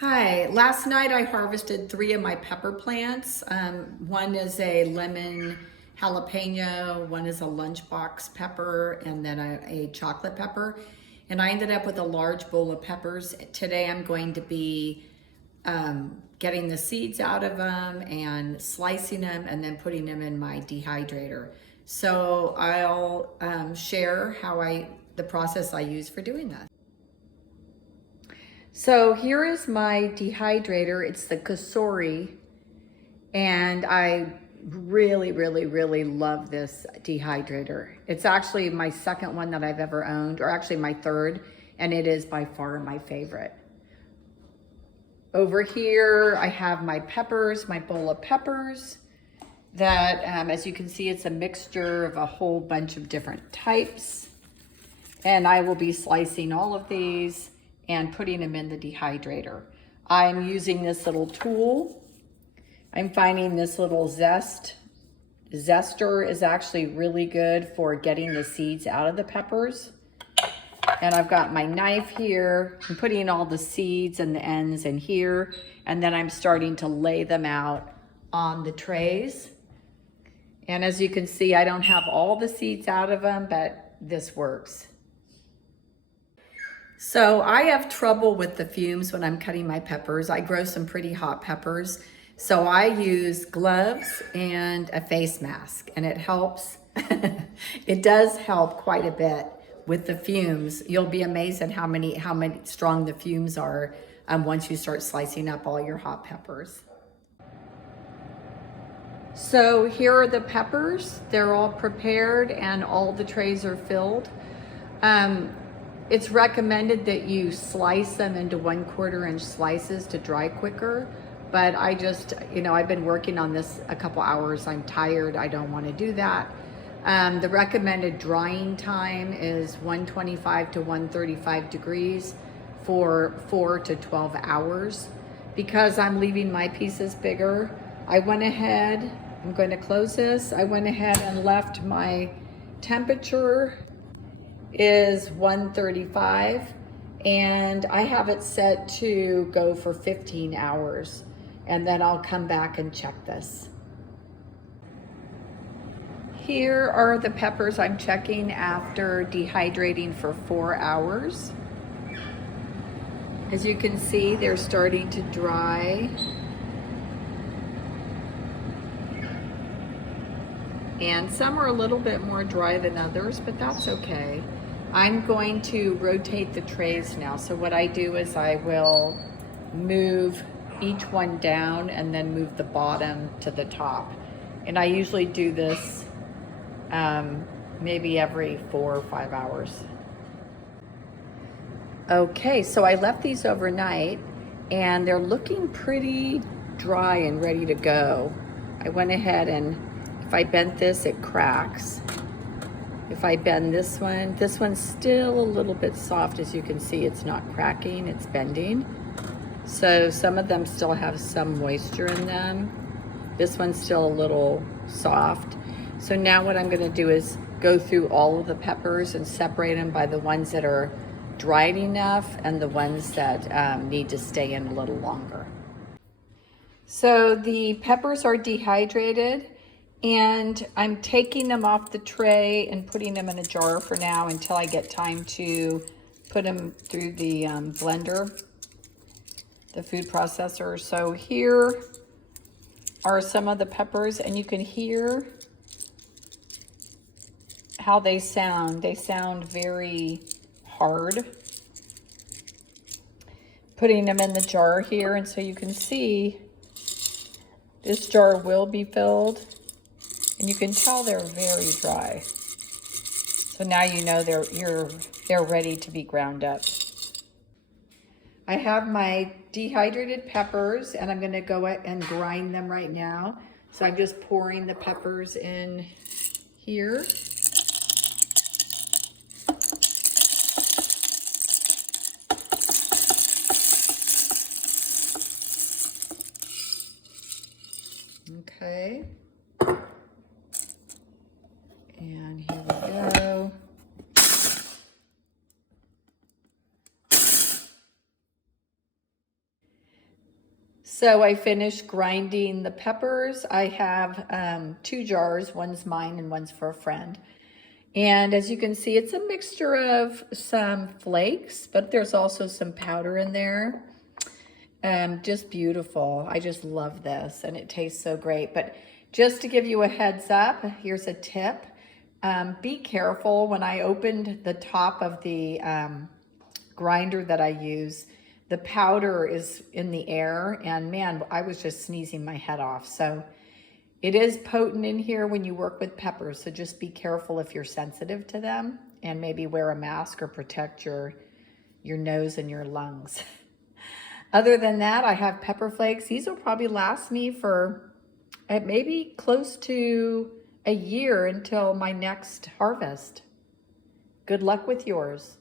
Hi, last night I harvested 3 of my pepper plants. One is a lemon jalapeno, one is a lunchbox pepper, and then a chocolate pepper. And I ended up with a large bowl of peppers. Today I'm going to be getting the seeds out of them and slicing them and then putting them in my dehydrator. So I'll share the process I use for doing that. So here is my dehydrator. It's the Kasori, and I really love this dehydrator. It's actually my second one that I've ever owned, or actually my third, and it is by far my favorite. Over here, I have my peppers, my bowl of peppers that, as you can see, it's a mixture of a whole bunch of different types. And I will be slicing all of these and putting them in the dehydrator. I'm using this little tool. I'm finding this little zester is actually really good for getting the seeds out of the peppers. And I've got my knife here. I'm putting all the seeds and the ends in here, and then I'm starting to lay them out on the trays. And as you can see, I don't have all the seeds out of them, but this works. So I have trouble with the fumes when I'm cutting my peppers. I grow some pretty hot peppers. So I use gloves and a face mask, and it helps. It does help quite a bit with the fumes. You'll be amazed at how many strong the fumes are once you start slicing up all your hot peppers. So here are the peppers. They're all prepared and all the trays are filled. It's recommended that you slice them into 1/4 inch slices to dry quicker. But I just, I've been working on this a couple hours. I'm tired. I don't want to do that. The recommended drying time is 125 to 135 degrees for 4 to 12 hours. Because I'm leaving my pieces bigger, I went ahead, I'm going to close this. I went ahead and left my temperature is 135, and I have it set to go for 15 hours, and then I'll come back and check this. Here are the peppers I'm checking after dehydrating for 4 hours. As you can see, they're starting to dry. And some are a little bit more dry than others, but that's okay. I'm going to rotate the trays now. So what I do is I will move each one down and then move the bottom to the top. And I usually do this maybe every 4 or 5 hours. Okay, so I left these overnight and they're looking pretty dry and ready to go. I went ahead and if I bent this, it cracks. If I bend this one's still a little bit soft. As you can see, it's not cracking, it's bending. So some of them still have some moisture in them. This one's still a little soft. So now what I'm gonna do is go through all of the peppers and separate them by the ones that are dried enough and the ones that need to stay in a little longer. So the peppers are dehydrated, and I'm taking them off the tray and putting them in a jar for now until I get time to put them through the blender, the food processor. So here are some of the peppers, and you can hear how they sound. They sound very hard. Putting them in the jar here, and so you can see this jar will be filled. And you can tell they're very dry. So now you know they're ready to be ground up. I have my dehydrated peppers, and I'm gonna go and grind them right now. So I'm just pouring the peppers in here. Okay. And here we go. So I finished grinding the peppers. I have 2 jars. One's mine and one's for a friend. And as you can see, it's a mixture of some flakes, but there's also some powder in there. Just beautiful. I just love this, and it tastes so great. But just to give you a heads up, here's a tip. Be careful. When I opened the top of the grinder that I use, the powder is in the air, and man, I was just sneezing my head off. So it is potent in here when you work with peppers, so just be careful if you're sensitive to them, and maybe wear a mask or protect your nose and your lungs. Other than that, I have pepper flakes. These will probably last me for maybe close to a year until my next harvest. Good luck with yours.